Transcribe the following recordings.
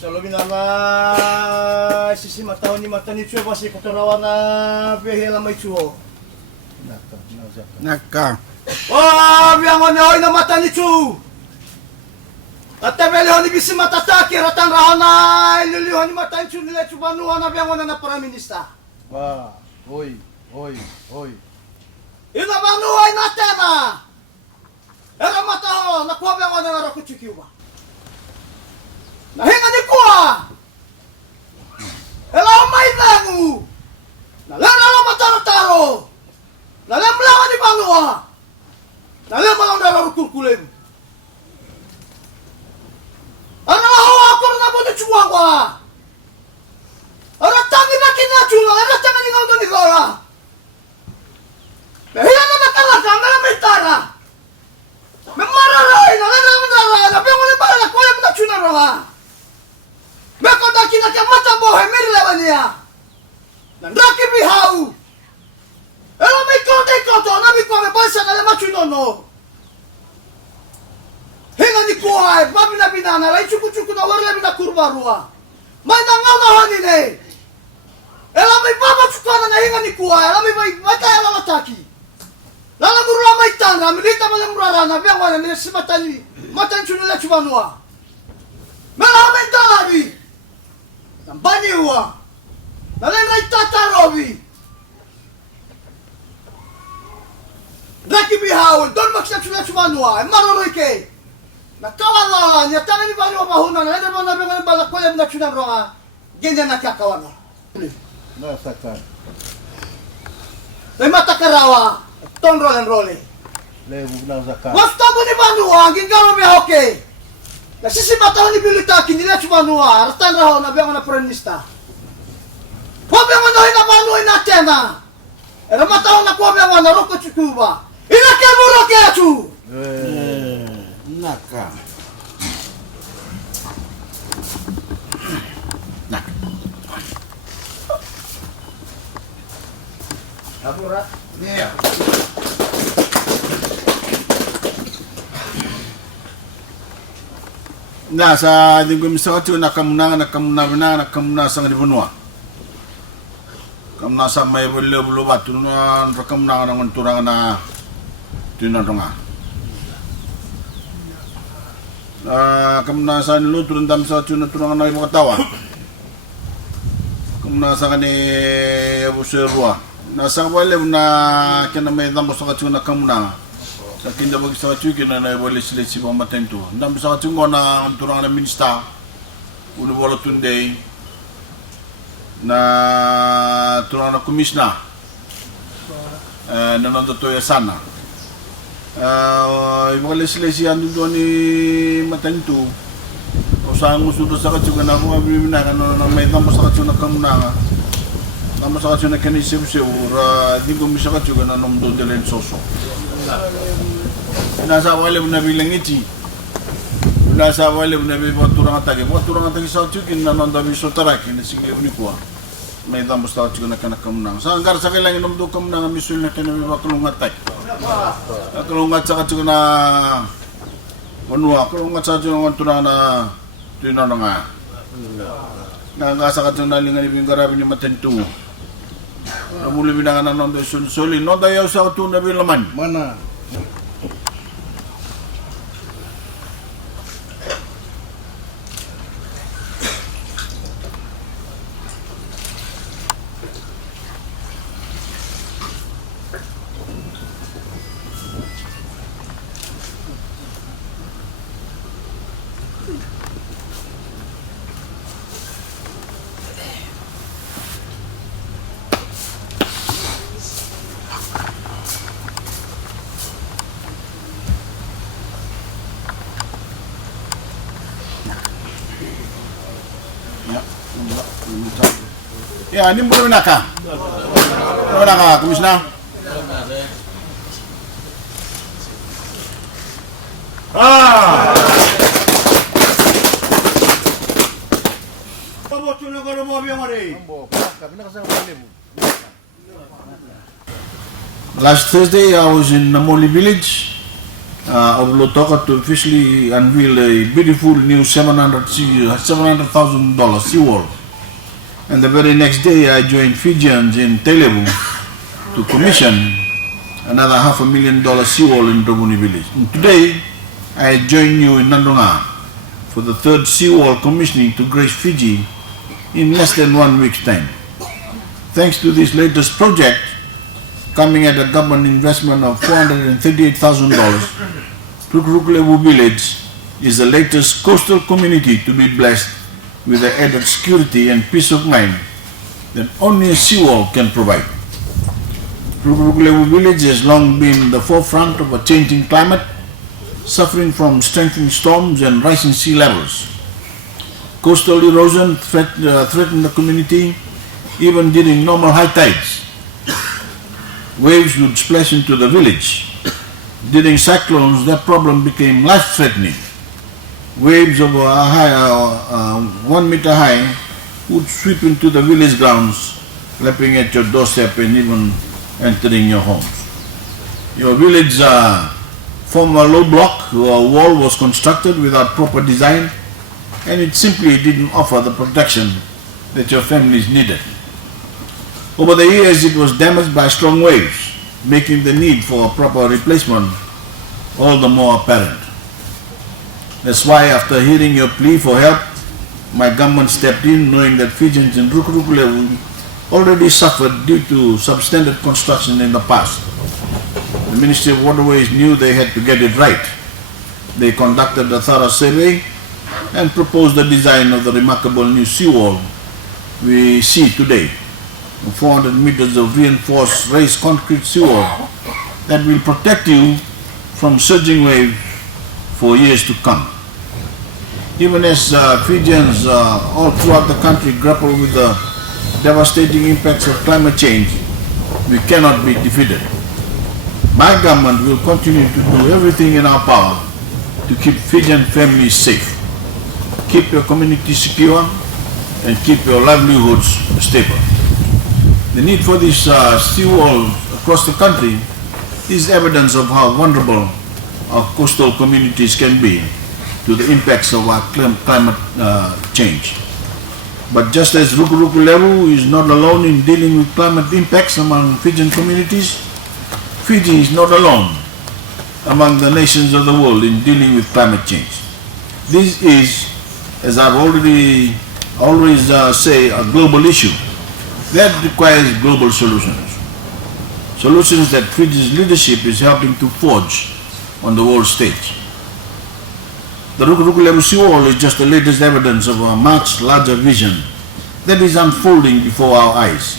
Salobi nama sisi mata ni chuo basi kutarawana behela mai chuo. Naka. Wah, biang ona oi na mata ni chuo. Ate bele honi bisi mata taki ratan rahana lili honi mata ni chuo nile chubanu ana biang ona na prime minister. Wah, oi. Ina banu oi na tena. Era mata ho na kwa biang ona na rakuchikiwa. Nahinga ni kuah. Ela mai langu. Na lala mataro-taro. Na lemlawa ni banua. Na lemlawa na rukulkulem. Ana hawa ako na bodo chuwa. Ara tangi na kinachula, ara tangi ni ngaudo ni gora. Behila na nakalaga, mera mitara. Memararai na na bengo ni para na koya na chuna roha. Meko daki na kia mata bohe miri lewania. Nandaki bihau. Ela me koto na mi kwa me balsa na le machu nono. Hinga ni kuhai, babi na binana, lai chuku na warle na kurba rua. Mai na ngau na hani ne. Ela me baba chukana na hinga ni kuhai, ela me mata ela mataki. Lala murula mai tana, milita male murara na biang wana mele simatani, matan chunule chubanua. Mela me talari. Baniwa nalenai tatarobi Raki bihau don maksud sudah chumanua maroroike na kawala nya tanani baniwa bahuna na enda bana bengan bala koya na chunan roa genya na kakawana Na saka. mata karawa ton role Lebu na saka. wasta bani banua gingalo bihoke na sisi mata ni bilita kinila chumanua rastan raho na bengan na prenista Kobe wana ina banu ina tena. Era mata wana kobe wana roko chukuba. Ina kemo roke achu. Naka. Naka. Apura. Yeah. Nasa di ko misawati nakamuna sang di benua. Kamna sa may bulu batu na rakamna ng turang na tinadonga. Kamna sa nilu turun dam sa turang na mga tawa. Kamna sa kani abuserwa. Nasa wale na kena may dam sa katuna kamna. Sa kinda bag sa kina na wale sila si pamatento. Dam sa katuna na turang na minsta. Ulo wala tunday. Na turang na komisna nanondo to ya sana wala sila siya doon ni matanto o saan mo sudo sa katsuga na kung abimina ka na may tamo sa katsuga na kamuna tamo sa katsuga na kanisip-sip di ko misa katsuga na nomdo de len soso nasa wala mo na bilang iti nasa wala mo na bilang turang atake sa katsuga na nanda biso taraki na sige unikwa may damos tao chiko na kanakamunang. Sa anggar sa kailangan inom do kamunang ang misul na kinami makulungat tay. Kulungat sa kachiko na manua, kulungat sa kachiko na tunang na tunan nga. Nangasa kachiko na lingan ibing garabi ni matentu. Namuli binangan na nondo isul-suli. No dayaw sa kachiko na bilaman. Mana? Ya, ini boleh naka. Boleh naka, komisna. Pabo tuno ko mo biang mari. Last Thursday, I was in Namoli village. of Lautoka to officially unveil a beautiful new $700,000 seawall. And the very next day I joined Fijians in Telebu to commission another $500,000 seawall in Robuni village. And today I join you in Nandonga for the third seawall commissioning to grace Fiji in less than 1 week's time. Thanks to this latest project, coming at a government investment of $438,000, Rukurukulevu village is the latest coastal community to be blessed with the added security and peace of mind that only a seawall can provide. Rukurukulevu village has long been the forefront of a changing climate, suffering from strengthening storms and rising sea levels. Coastal erosion threatened the community even during normal high tides. Waves would splash into the village. During cyclones, that problem became life-threatening. Waves of 1 meter high would sweep into the village grounds, lapping at your doorstep and even entering your homes. Your village former low block wall was constructed without proper design, and it simply didn't offer the protection that your families needed. Over the years, it was damaged by strong waves, making the need for a proper replacement all the more apparent. That's why, after hearing your plea for help, my government stepped in, knowing that Fijians in Rukurukulevu already suffered due to substandard construction in the past. The Ministry of Waterways knew they had to get it right. They conducted a thorough survey and proposed the design of the remarkable new seawall we see today. 400 meters of reinforced raised concrete seawall that will protect you from surging waves for years to come. Even as Fijians all throughout the country grapple with the devastating impacts of climate change, we cannot be defeated. My government will continue to do everything in our power to keep Fijian families safe, keep your community secure, and keep your livelihoods stable. The need for this seawall across the country is evidence of how vulnerable our coastal communities can be to the impacts of our climate change. But just as Rukurukulevu is not alone in dealing with climate impacts among Fijian communities, Fiji is not alone among the nations of the world in dealing with climate change. This is, as I've always say, a global issue that requires global solutions. Solutions that Fiji's leadership is helping to forge on the world stage. The Rukurukulevu seawall is just the latest evidence of a much larger vision that is unfolding before our eyes.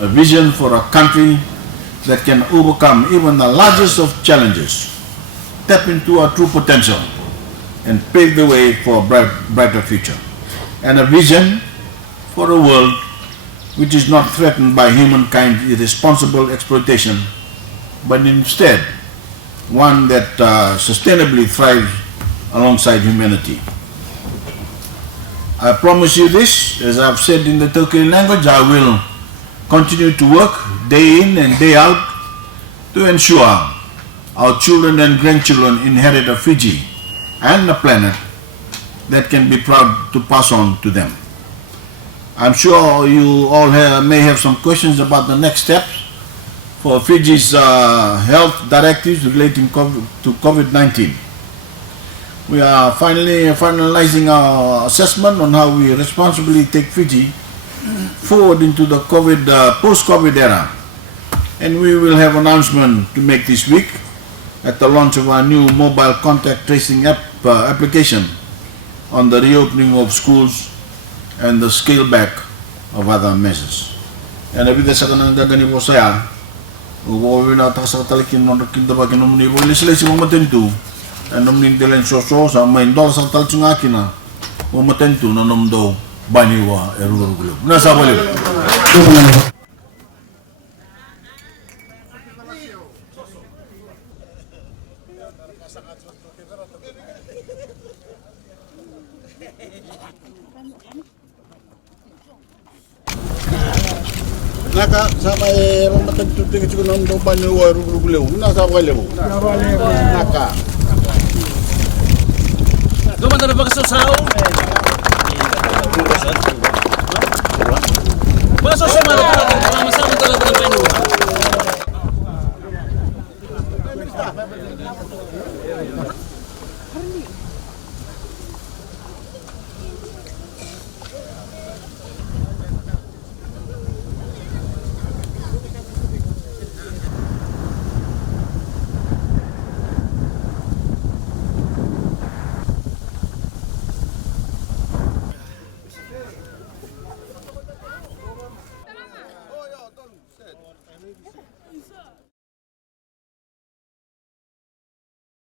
A vision for a country that can overcome even the largest of challenges, tap into our true potential, and pave the way for a brighter future. And a vision for a world which is not threatened by humankind's irresponsible exploitation, but instead one that sustainably thrives alongside humanity. I promise you this, as I've said in the Turkic language, I will continue to work day in and day out to ensure our children and grandchildren inherit a Fiji and a planet that can be proud to pass on to them. I'm sure you all may have some questions about the next steps for Fiji's health directives relating to COVID-19. We are finalizing our assessment on how we responsibly take Fiji forward into the post-COVID era, and we will have an announcement to make this week at the launch of our new mobile contact tracing application on the reopening of schools and the scale back of other measures. And abida sa kanang gagani po saya, uwawina ta sa talikin no kinda ba kinomni bo lisle si matentu, anomnin delen soso sa main dol sa talchung akina, o matentu na nomdo baniwa erugulu. Nasa balik. Naka sama ron matagtutig ko nang do banyo wa ruguleu. Nasa ko lewo. Naka. Gumanda na ba kasasaw? Masa sa mga talaga, masama talaga ng penuha. Oh, yeah, don't.